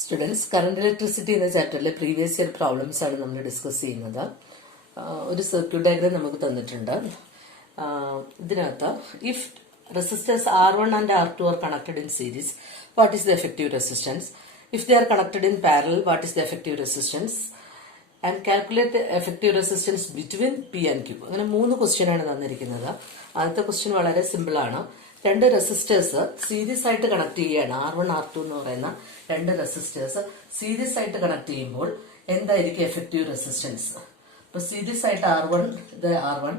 Students current electricity എന്ന ചാപ്റ്ററിലെ previous year problems ആണ് നമ്മൾ ഡിസ്കസ് ചെയ്യുന്നത്. ഒരു സർക്യൂട്ട് ഡയഗ്രം നമുക്ക് തന്നിട്ടുണ്ട്. ഇതിനകത്ത് if resistors R1 and R2 are connected in series, what is the effective resistance? If they are connected in parallel, what is the effective resistance? And calculate effective resistance between P and Q. അങ്ങനെ 3 question ആണ് തന്നിരിക്കുന്നത്. ആദ്യത്തെ question വളരെ simple ആണ്. രണ്ട് resistors series ആയിട്ട് connect ചെയ്യുകയാണ്. R1 R2 എന്ന് പറയുന്ന രണ്ട് റെസിസ്റ്റേഴ്സ് സീരീസ് ആയിട്ട് കണക്ട് ചെയ്യുമ്പോൾ എന്തായിരിക്കും എഫക്റ്റീവ് റെസിസ്റ്റൻസ്? ഇപ്പൊ സീരീസ് ആയിട്ട് R1 ഇത് R1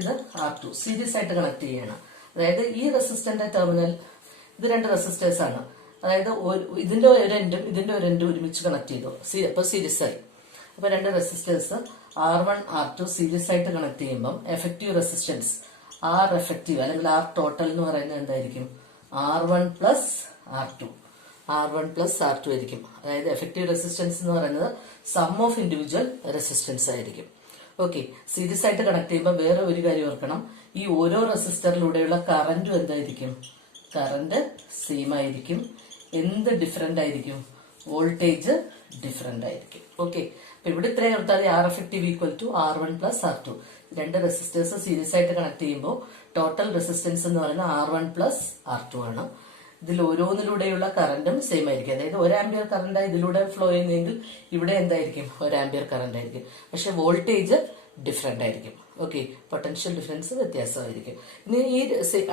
ഇത് R2 സീരീസ് ആയിട്ട് കണക്ട് ചെയ്യുകയാണ്. അതായത് ഈ റെസിസ്റ്ററിന്റെ ടെർമിനൽ, ഇത് രണ്ട് റെസിസ്റ്റേഴ്സ് ആണ്. അതായത് ഇതിന്റെ ഒരു എൻഡും ഇതിന്റെ ഒരു എൻഡും ഒരുമിച്ച് കണക്ട് ചെയ്തു. അപ്പൊ സീരീസ് ആയി. അപ്പൊ രണ്ട് റെസിസ്റ്റേഴ്സ് R1 R2 സീരീസ് ആയിട്ട് കണക്ട് ചെയ്യുമ്പോൾ എഫക്റ്റീവ് റെസിസ്റ്റൻസ് R എഫക്റ്റീവ് അല്ലെങ്കിൽ R ടോട്ടൽ എന്ന് പറയുന്നത് എന്തായിരിക്കും? R1 പ്ലസ് R2 ആയിരിക്കും. അതായത് എഫക്റ്റീവ് റെസിസ്റ്റൻസ് എന്ന് പറയുന്നത് സം ഓഫ് ഇൻഡിവിജ്വൽ റെസിസ്റ്റൻസ് ആയിരിക്കും. ഓക്കെ, സീരീസ് ആയിട്ട് കണക്ട് ചെയ്യുമ്പോൾ വേറെ ഒരു കാര്യം ഓർക്കണം, ഈ ഓരോ റെസിസ്റ്ററിലൂടെയുള്ള കറന്റും എന്തായിരിക്കും? കറന്റ് സെയിം ആയിരിക്കും. എന്ത് ഡിഫറെന്റ് ആയിരിക്കും? വോൾട്ടേജ് ഡിഫറെന്റ് ആയിരിക്കും. ഓക്കെ, അപ്പൊ ഇവിടെ ഇത്രയും ഓർത്താൽ R effective equal to R1 plus R2. രണ്ട് റെസിസ്റ്റേഴ്സ് സീരീസ് ആയിട്ട് കണക്ട് ചെയ്യുമ്പോൾ ടോട്ടൽ റെസിസ്റ്റൻസ് എന്ന് പറയുന്നത് R1 പ്ലസ് R2 ആണ്. ഇതിൽ ഓരോന്നിലൂടെയുള്ള കറന്റും സെയിം ആയിരിക്കും. അതായത് 1 ആംപിയർ കറന്റ് ഇതിലൂടെ ഫ്ലോ ചെയ്യുന്നെങ്കിൽ ഇവിടെ എന്തായിരിക്കും? 1 ആംപിയർ കറന്റ് ആയിരിക്കും. പക്ഷെ വോൾട്ടേജ് ഡിഫറെന്റ് ആയിരിക്കും. ഓക്കെ, പൊട്ടൻഷ്യൽ ഡിഫറൻസ് വ്യത്യാസമായിരിക്കും. ഇനി ഈ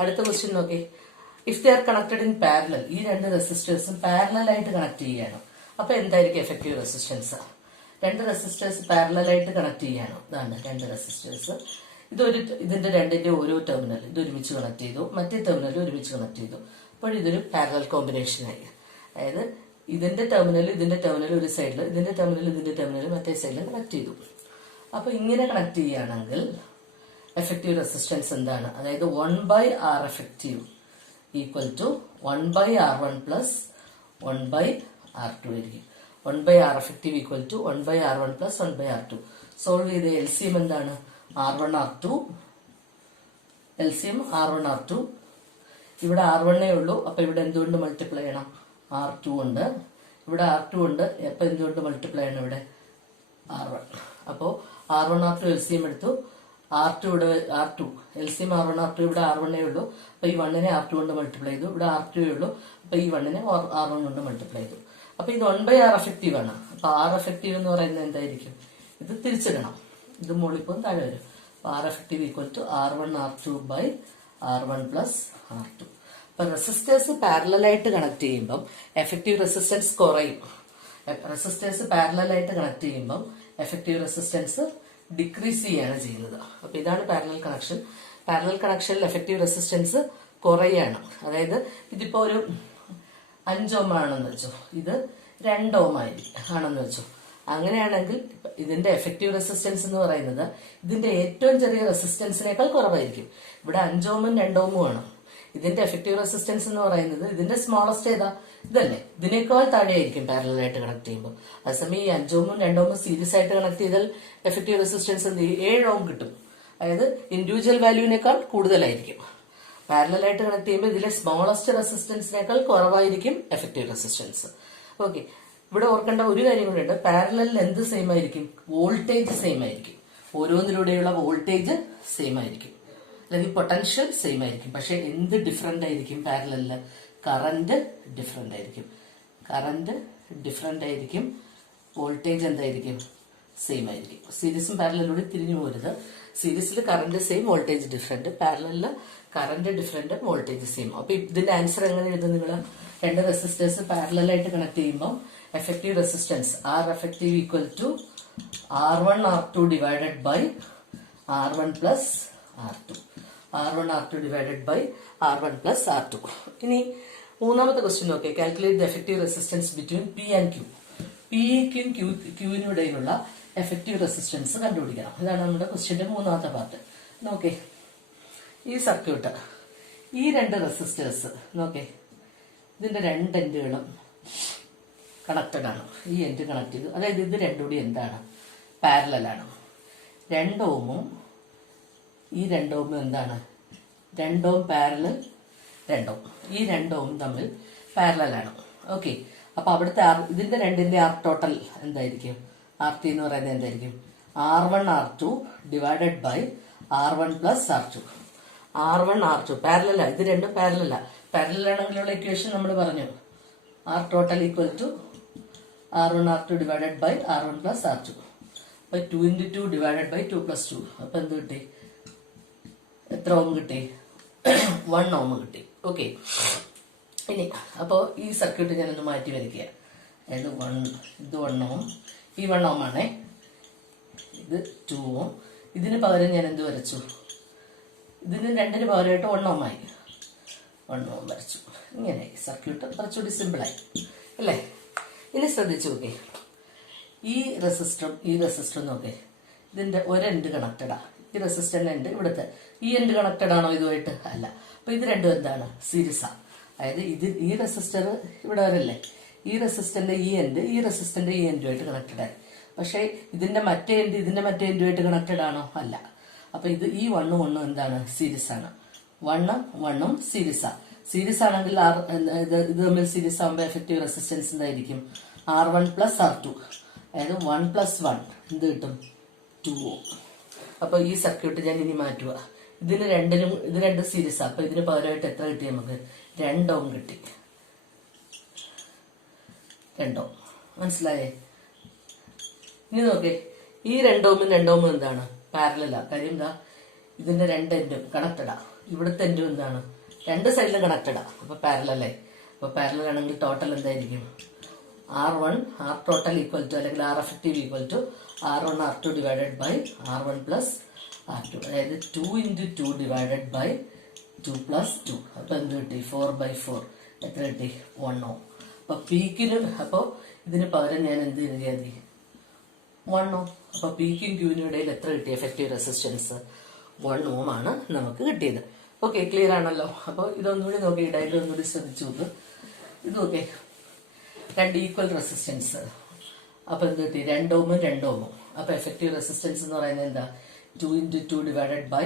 അടുത്ത ക്വസ്റ്റ്യൻ നോക്കി. If they are connected in parallel, ഈ രണ്ട് റെസിസ്റ്റേഴ്സും പാരലൽ ആയിട്ട് കണക്ട് ചെയ്യാണ്. അപ്പൊ എന്തായിരിക്കും എഫക്റ്റീവ് റെസിസ്റ്റൻസ്? രണ്ട് റെസിസ്റ്റേഴ്സ് പാരലൽ ആയിട്ട് കണക്ട് ചെയ്യാണ്. ഇതാണ് രണ്ട് റെസിസ്റ്റേഴ്സ്. ഇതിന്റെ രണ്ടിന്റെ ഓരോ ടെർമിനൽ ഇത് ഒരുമിച്ച് കണക്ട് ചെയ്തു, മറ്റേ ടെർമിനൽ ഒരുമിച്ച് കണക്ട് ചെയ്തു. അപ്പോൾ ഇതൊരു പാരലൽ കോമ്പിനേഷൻ ആയി. അതായത് ഇതിന്റെ ടെർമിനൽ ഒരു സൈഡിൽ, ഇതിന്റെ ടെർമിനൽ മറ്റേ സൈഡിൽ കണക്ട് ചെയ്തു. അപ്പൊ ഇങ്ങനെ കണക്ട് ചെയ്യുകയാണെങ്കിൽ എഫക്റ്റീവ് റെസിസ്റ്റൻസ് എന്താണ്? അതായത് 1/R effective equal to 1/R1 plus 1/R2 ആയിരിക്കും. 1/R effective equal to 1/R1 plus 1/R2. Solve ചെയ്ത് LCM എന്താണ്? R1 R2. ഇവിടെ R1 ഉള്ളൂ. അപ്പൊ ഇവിടെ എന്തുകൊണ്ട് മൾട്ടിപ്ലൈ ചെയ്യണം? R2 ഉണ്ട്. ഇവിടെ R2 ഉണ്ട്. അപ്പൊ എന്തുകൊണ്ട് മൾട്ടിപ്ലൈ ചെയ്യണം? ഇവിടെ R1. അപ്പോ R1 R2 LCM എടുത്തു. R2 ഇവിടെ R2 LCM R1 R2 ഇവിടെ R1 ഉള്ളൂ. അപ്പൊ ഈ 1നെ R2 കൊണ്ട് മൾട്ടിപ്ലൈ ചെയ്തു. ഇവിടെ R2 ഉള്ളൂ. അപ്പൊ ഈ 1നെ R1 കൊണ്ട് മൾട്ടിപ്ലൈ ചെയ്തു. അപ്പൊ ഇത് 1/R എഫക്റ്റീവ് ആണ്. അപ്പൊ R എഫക്റ്റീവ് എന്ന് പറയുന്നത് എന്തായിരിക്കും? ഇത് തിരിച്ചിടണം. ഇത് മുകളിപ്പോൾ താഴെ വരും. R effective equal to R1 R2 by R1 plus R2. അപ്പൊ റെസിസ്റ്റേഴ്സ് പാരലലായിട്ട് കണക്ട് ചെയ്യുമ്പോൾ എഫക്റ്റീവ് റെസിസ്റ്റൻസ് കുറയും. റെസിസ്റ്റേഴ്സ് പാരലലായിട്ട് കണക്ട് ചെയ്യുമ്പോൾ എഫക്റ്റീവ് റെസിസ്റ്റൻസ് ഡിക്രീസ് ചെയ്യാണ് ചെയ്യുന്നത്. അപ്പൊ ഇതാണ് പാരലൽ കണക്ഷൻ. പാരലൽ കണക്ഷനിൽ എഫക്റ്റീവ് റെസിസ്റ്റൻസ് കുറയാണ്. അതായത് ഇതിപ്പോ ഒരു 5 ഓം ആണെന്ന് വെച്ചോ, ഇത് 2 ഓം ആണെന്ന് വെച്ചോ. അങ്ങനെയാണെങ്കിൽ ഇതിന്റെ എഫക്റ്റീവ് റെസിസ്റ്റൻസ് എന്ന് പറയുന്നത് ഇതിന്റെ ഏറ്റവും ചെറിയ റെസിസ്റ്റൻസിനേക്കാൾ കുറവായിരിക്കും. ഇവിടെ 5 ഓമും 2 ഓമും ആണ്. ഇതിന്റെ എഫക്റ്റീവ് റെസിസ്റ്റൻസ് എന്ന് പറയുന്നത് ഇതിന്റെ സ്മോളസ്റ്റ് ഏതാ? ഇതല്ലേ? ഇതിനേക്കാൾ താഴെയായിരിക്കും പാരലലായിട്ട് കണക്ട് ചെയ്യുമ്പോൾ. അതേസമയം ഈ 5 ഓമും 2 ഓമും സീരീസ് ആയിട്ട് കണക്ട് ചെയ്താൽ എഫക്റ്റീവ് റെസിസ്റ്റൻസ് എന്ത് ചെയ്യും? 7 ഓം കിട്ടും. അതായത് ഇൻഡിവിജ്വൽ വാല്യൂവിനേക്കാൾ കൂടുതലായിരിക്കും. പാരലലായിട്ട് കണക്ട് ചെയ്യുമ്പോൾ ഇതിലെ സ്മോളസ്റ്റ് റെസിസ്റ്റൻസിനേക്കാൾ കുറവായിരിക്കും എഫക്റ്റീവ് റെസിസ്റ്റൻസ്. ഓക്കെ, ഇവിടെ ഓർക്കേണ്ട ഒരു കാര്യം കൂടെ ഉണ്ട്. പാരലലിൽ എന്ത് സെയിം ആയിരിക്കും? വോൾട്ടേജ് സെയിം ആയിരിക്കും. ഓരോന്നിലൂടെയുള്ള വോൾട്ടേജ് സെയിം ആയിരിക്കും, അല്ലെങ്കിൽ പൊട്ടൻഷ്യൽ സെയിം ആയിരിക്കും. പക്ഷെ എന്ത് ഡിഫറെന്റ് ആയിരിക്കും? പാരലലില് കറന്റ് ഡിഫറെന്റ് ആയിരിക്കും. വോൾട്ടേജ് എന്തായിരിക്കും? സെയിം ആയിരിക്കും. സീരീസും പാരലലിലൂടെ തിരിഞ്ഞു പോരുത്. സീരീസിൽ കറന്റ് സെയിം, വോൾട്ടേജ് ഡിഫറെന്റ്. പാരലലില് കറന്റ് ഡിഫറെന്റ്, വോൾട്ടേജ് സെയിം. അപ്പൊ ഇതിന്റെ ആൻസർ എങ്ങനെ എഴുതും നിങ്ങൾ? രണ്ട് റെസിസ്റ്റേഴ്സ് പാരലലായിട്ട് കണക്ട് ചെയ്യുമ്പോൾ effective resistance R effective equal to R1 R2 divided by R1 plus R2 divided by R1 plus R2. ഇനി മൂന്നാമത്തെ ക്വസ്റ്റ്യൻ നോക്കിയേ. Calculate the effective resistance between P and Q. Pക്കും Qനുമിടയിലുള്ള എഫക്റ്റീവ് റെസിസ്റ്റൻസ് കണ്ടുപിടിക്കണം. ഇതാണ് നമ്മുടെ ക്വസ്റ്റ്യന്റെ മൂന്നാമത്തെ പാർട്ട്. നോക്കേ, ഈ സർക്യൂട്ട്, ഈ രണ്ട് റെസിസ്റ്റേഴ്സ് നോക്കേ, ഇതിന്റെ രണ്ട് എൻഡുകളും കണക്റ്റഡ് ആണ്. ഈ എൻഡ് കണക്ട് ചെയ്തു. അതായത് ഇത് രണ്ടും കൂടി എന്താണ്? പാരലലാണ്. 2 ഓമും ഈ 2 ഓമും എന്താണ്? 2 ഓം പാരലൽ 2 ഓം. ഈ 2 ഓം തമ്മിൽ പാരലലാണ്. ഓക്കെ, അപ്പൊ അവിടുത്തെ ഇതിന്റെ രണ്ടിന്റെ ആർ ടോട്ടൽ എന്തായിരിക്കും? ആർ ടി എന്ന് പറയുന്നത് എന്തായിരിക്കും? R1 R2 divided by R1 plus R2. R1 R2 പാരലല, ഇത് രണ്ടും പാരലല. പാരലൽ ആണെങ്കിലുള്ള ഇക്വേഷൻ നമ്മൾ പറഞ്ഞു, R total equal to R1 R2 divided by R1 plus R2. അപ്പൊ 2 into 2 ഡിവൈഡഡ് ബൈ 2 plus 2. അപ്പൊ എന്ത് കിട്ടി? എത്ര ഓം കിട്ടി? 1 ohm കിട്ടി. ഓക്കെ, ഇനി അപ്പോൾ ഈ സർക്യൂട്ട് ഞാനൊന്ന് മാറ്റി വരയ്ക്കുക. അതായത് ഇത് 1 ohm, ഈ 1 ohm ആണേ, ഇത് 2 ohm. ഇതിന് പകരം ഞാൻ എന്ത് വരച്ചു? ഇതിന് രണ്ടിന് പകരമായിട്ട് 1 ohm ആയി, 1 ohm വരച്ചു. ഇങ്ങനെ സർക്യൂട്ട് കുറച്ചുകൂടി സിമ്പിളായി അല്ലേ? ഇനി ശ്രദ്ധിച്ചു നോക്കേ, ഈ റെസിസ്റ്ററും നോക്കേ, ഇതിന്റെ ഒരെൻഡ് കണക്റ്റഡാ. ഈ റെസിസ്റ്ററിന്റെ എൻഡ് ഇവിടുത്തെ ഈ എൻഡ് കണക്റ്റഡ് ആണോ ഇതുമായിട്ട്? അല്ല. അപ്പൊ ഇത് രണ്ടും എന്താണ്? സീരീസാ. അതായത് ഈ റെസിസ്റ്റർ ഇവിടെ വരല്ലേ, ഈ റെസിസ്റ്ററിന്റെ ഈ എൻഡ് ഈ റെസിസ്റ്ററിന്റെ ഈ എൻഡുമായിട്ട് കണക്റ്റഡ് ആയി. പക്ഷെ ഇതിന്റെ മറ്റേ എൻഡ് ഇതിന്റെ മറ്റേ എൻഡുമായിട്ട് കണക്റ്റഡ് ആണോ? അല്ല. അപ്പൊ ഇത് ഈ 1 1 എന്താണ്? സീരീസ് ആണ്. 1 1 സീരീസാ. സീരീസ് ആണെങ്കിൽ ഇത് തമ്മിൽ സീരീസ് ആകുമ്പോൾ എഫക്റ്റീവ് റെസിസ്റ്റൻസ് എന്തായിരിക്കും? R1 plus R2. അതായത് 1 പ്ലസ് 1 എന്ത് കിട്ടും? 2 ohm. അപ്പൊ ഈ സർക്യൂട്ട് ഞാൻ ഇനി മാറ്റുക. ഇത് രണ്ടും സീരീസ്. അപ്പൊ ഇതിന് പകരമായിട്ട് എത്ര കിട്ടി നമുക്ക്? 2 ohm കിട്ടി. 2 ohm. മനസ്സിലായേ? ഇനി നോക്കേ, ഈ 2 ohമും 2 ohമും എന്താണ്? പാരലലാ. കാര്യം എന്താ? ഇതിന്റെ രണ്ട് എൻഡും കണക്റ്റഡാ. ഇവിടുത്തെ എൻഡും എന്താണ്? രണ്ട് സൈഡിലും കണക്റ്റഡാ. അപ്പൊ പാരലല്ലേ. അപ്പൊ പാരലൽ ആണെങ്കിൽ ടോട്ടൽ എന്തായിരിക്കും? R1 R total equal to, അല്ലെങ്കിൽ R effective equal to R1 R2 divided by R1 plus R2. അതായത് 2 into 2 ഡിവൈഡഡ് ബൈ 2 plus 2. അപ്പൊ എന്ത് കിട്ടി? 4/4. എത്ര കിട്ടി? 1 ohm. അപ്പൊ പീക്കിന്, അപ്പൊ ഇതിന് പകരം ഞാൻ എന്ത് എഴുതിയാൽ മതി? 1 ohm. അപ്പൊ പീക്കും ക്യൂവിനും ഇടയിൽ എത്ര കിട്ടി? എഫക്റ്റീവ് റെസിസ്റ്റൻസ് 1 ohm ആണ് നമുക്ക് കിട്ടിയത്. ഓക്കെ, ക്ലിയർ ആണല്ലോ? അപ്പൊ ഇതൊന്നുകൂടി നോക്കി, ഈ ഡയഗ്രം ഒന്നുകൂടി ശ്രദ്ധിച്ചു നോക്ക്. ഇത് നോക്കേ, രണ്ട് ഈക്വൽ റെസിസ്റ്റൻസ്. അപ്പൊ എന്ത് കിട്ടി? 2 ohമും 2 ohമും. അപ്പൊ എഫക്റ്റീവ് റെസിസ്റ്റൻസ് എന്ന് പറയുന്നത് എന്താ? 2 into 2 ഡിവൈഡഡ് ബൈ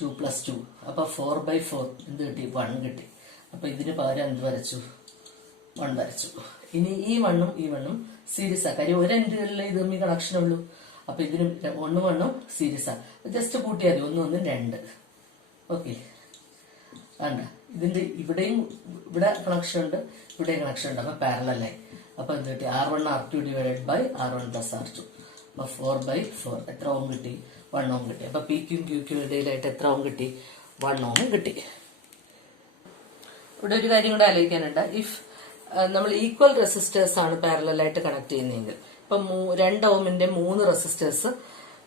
2 plus 2. അപ്പൊ 4/4 എന്ത് കിട്ടി? 1 കിട്ടി. അപ്പൊ ഇതിന് പകരം എന്ത് വരച്ചു? 1 വരച്ചു. ഇനി ഈ 1ഉം ഈ 1ഉം സീരീസാ. കാര്യം ഒരു എൻഡുകളിലെ ഇത് തമ്മിൽ കണക്ഷൻ ഉള്ളൂ. അപ്പൊ ഇതിന് 1 1 സീരീസാ. ജസ്റ്റ് കൂട്ടിയാൽ 1 1 2. ഓക്കെ, വേണ്ട, ഇതിന്റെ ഇവിടെ കണക്ഷൻ ഉണ്ട്, ഇവിടെയും കണക്ഷൻ ഉണ്ട്. അപ്പൊ പാരലലായി. അപ്പൊ എന്ത് കിട്ടി? R1 R2 divided by R1 plus R2. അപ്പൊ 4/4 എത്ര ഓം കിട്ടി? 1 ohm കിട്ടി. അപ്പൊ പിക്കും ക്യൂക്കും ഇടയിലായിട്ട് എത്ര ഓം കിട്ടി? 1 ohm കിട്ടി. ഇവിടെ ഒരു കാര്യം കൂടെ ആലോചിക്കാനുണ്ട്. ഇഫ് നമ്മൾ ഈക്വൽ റെസിസ്റ്റേഴ്സ് ആണ് പാരലലായിട്ട് കണക്ട് ചെയ്യുന്നതെങ്കിൽ, ഇപ്പൊ 2 ohമിന്റെ 3 റെസിസ്റ്റേഴ്സ്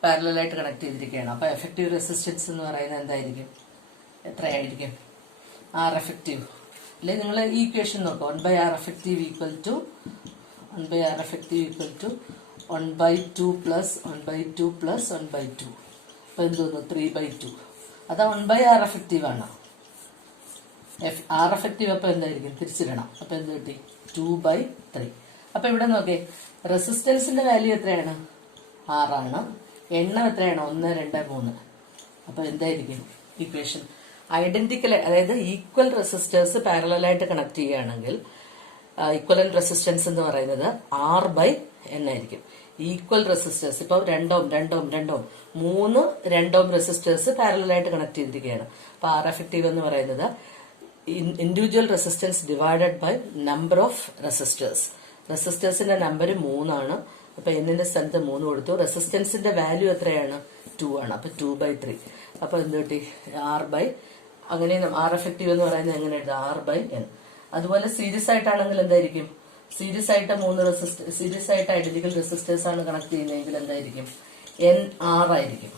പാരലലായിട്ട് കണക്ട് ചെയ്തിരിക്കുകയാണ്. അപ്പൊ എഫക്റ്റീവ് റെസിസ്റ്റൻസ് എന്ന് പറയുന്നത് എന്തായിരിക്കും? എത്രയായിരിക്കും? R effective. അല്ലെങ്കിൽ നിങ്ങൾ ഈ ഇക്വേഷൻ നോക്കുക. 1/R effective equal to 1/2 plus 1/2 plus 1/2. അപ്പൊ എന്തോന്നു? 3/2. അതാ 1/R എഫക്റ്റീവ് ആണ്. R എഫക്റ്റീവ് അപ്പൊ എന്തായിരിക്കും? തിരിച്ചിടണം. അപ്പൊ എന്ത് കിട്ടി? 2/3. അപ്പൊ ഇവിടെ നോക്കേ, റെസിസ്റ്റൻസിന്റെ വാല്യൂ എത്രയാണ്? 6 ആണ്. എണ്ണം എത്രയാണ്? 1 2 3. അപ്പൊ എന്തായിരിക്കും ഇക്വേഷൻ? ഐഡന്റിക്കൽ, അതായത് ഈക്വൽ റെസിസ്റ്റേഴ്സ് പാരലലായിട്ട് കണക്ട് ചെയ്യുകയാണെങ്കിൽ ഈക്വലന്റ് റെസിസ്റ്റൻസ് എന്ന് പറയുന്നത് R/N ആയിരിക്കും. ഈക്വൽ റെസിസ്റ്റേഴ്സ് ഇപ്പൊ 2 ohm 2 ohm 2 ohm 3 2 ohm resistors പാരലലായിട്ട് കണക്ട് ചെയ്തിരിക്കുകയാണ്. അപ്പൊ R എഫക്റ്റീവ് എന്ന് പറയുന്നത് individual resistance divided by number of resistors. റെസിസ്റ്റേഴ്സിന്റെ നമ്പർ 3 ആണ്. അപ്പൊ എന്നിന്റെ സ്ഥാനത്ത് 3 കൊടുത്തു. റെസിസ്റ്റൻസിന്റെ വാല്യൂ എത്രയാണ്? 2 ആണ്. അപ്പൊ 2/3. അപ്പൊ എന്ത് കിട്ടി? അങ്ങനെ R എഫക്റ്റീവ് എന്ന് പറയുന്നത് എങ്ങനെ എഴുതാം? R/N. അതുപോലെ സീരീസ് ആയിട്ടാണെങ്കിൽ എന്തായിരിക്കും? സീരീസ് ആയിട്ട് സീരീസ് ആയിട്ട് ഐഡന്റിക്കൽ റെസിസ്റ്റേഴ്സ് ആണ് കണക്ട് ചെയ്യുന്നതെങ്കിൽ എന്തായിരിക്കും? NR ആയിരിക്കും.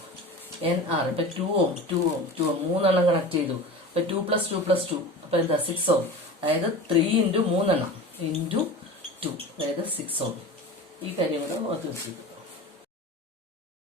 NR. ഇപ്പൊ 2 ohm 3 കണക്ട് ചെയ്തു. അപ്പൊ 2 plus 2 plus 2. അപ്പൊ എന്താ? 6 ohm. അതായത് 3 into 3 into 2, അതായത് 6 ohm. ഈ കാര്യം കൂടെ ഓർത്ത് വെച്ചിരിക്കും.